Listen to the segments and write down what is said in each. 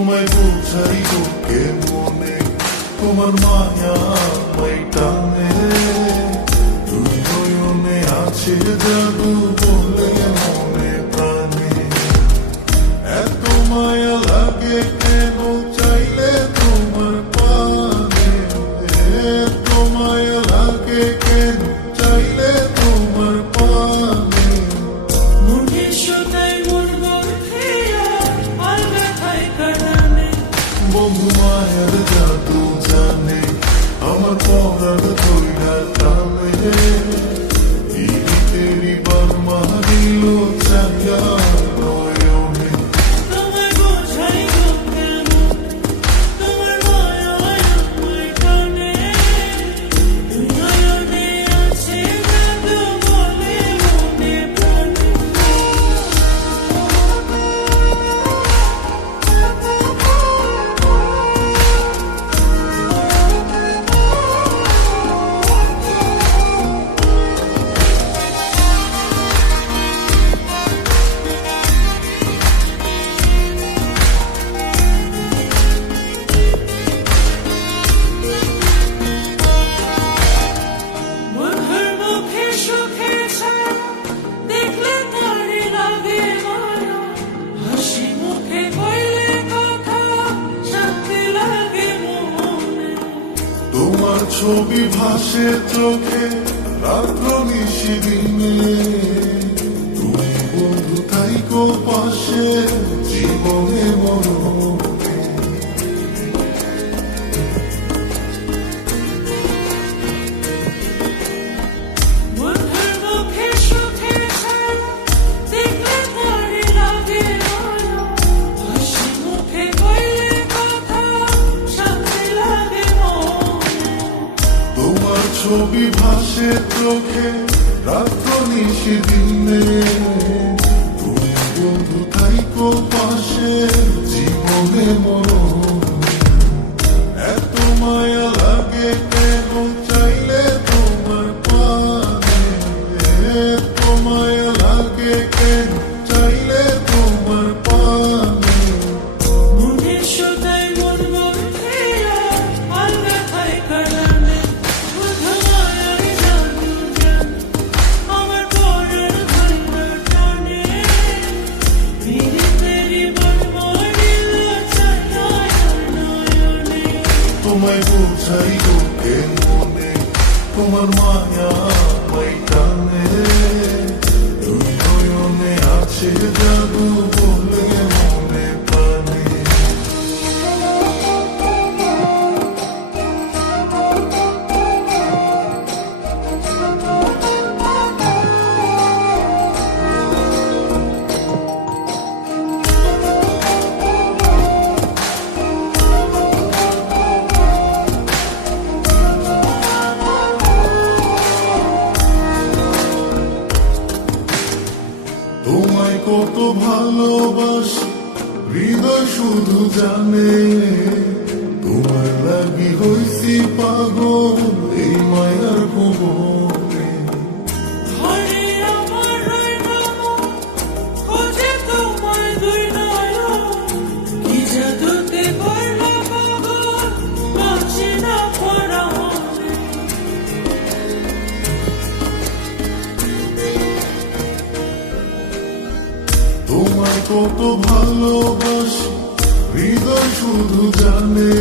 তোমায় বোঝাই গো কেমনে, তোমার মায়া আমায় টানে, দুই নয়নে আছে জাদু বলে মনে প্রাণে। এত মায়া লাগে কেন চাইলে তোমার পানে, এত মায়া লাগে কেন চাইলে তোমার পানে। বন্ধু মায়ের জাদু জানে, আমার পরার ধইরা টানে, তেরি বর্মা দিল চাইয়া নয়নে। তোমার ছবি ভাসে চোখে রাত্র নিশিদিনে, তুমি বন্ধু থাইকো পাশে জীবনে মরণে। ছবি ভাসে চোখে রাত্র নিশিদিনে, তুমি বন্ধু থাইকো পাশে জীবনে মরণে। এত মায়া লাগে কেন চাইলে তোমার পানে, এত মায়া লাগে কেন চাইলে তোমার পানে। তোমায় বোঝাই গো কেমনে, তোমার মায়া আমায় টানে, দুই নয়নে আছে জাদু বলে মনে প্রাণে। তোমায় কত ভালোবাসি হৃদয় শুধু জানে, তোমার লাগি হইছি পাগল এই মায়ার ভুবনে। তোমায় কত ভালোবাসি হৃদয় শুধু জানে,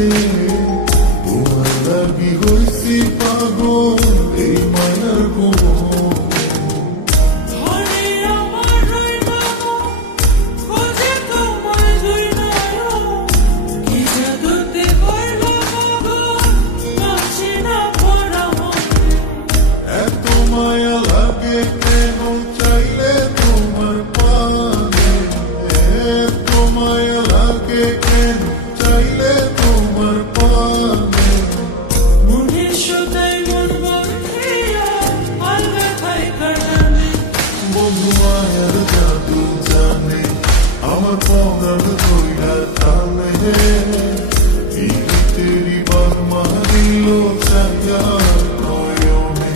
তোমার লাগি হইছি পাগল এই মায়ার ভুবনে। এত মায়া লাগে কেন চাইলে তোমার পানে, এত মায়া লাগে কেন চাইলে তোমার পানে। বন্ধু মায়ার জাদু জানে, আমার পরার ধইরা টানে, তেরি বর্মা দিল চাইয়া নয়নে।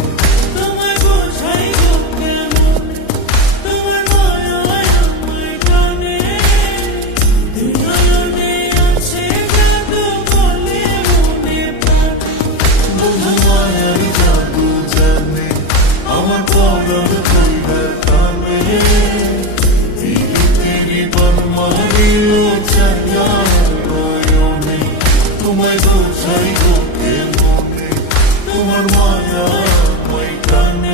তাই বুকে মনে তোমার মায়া মই টানে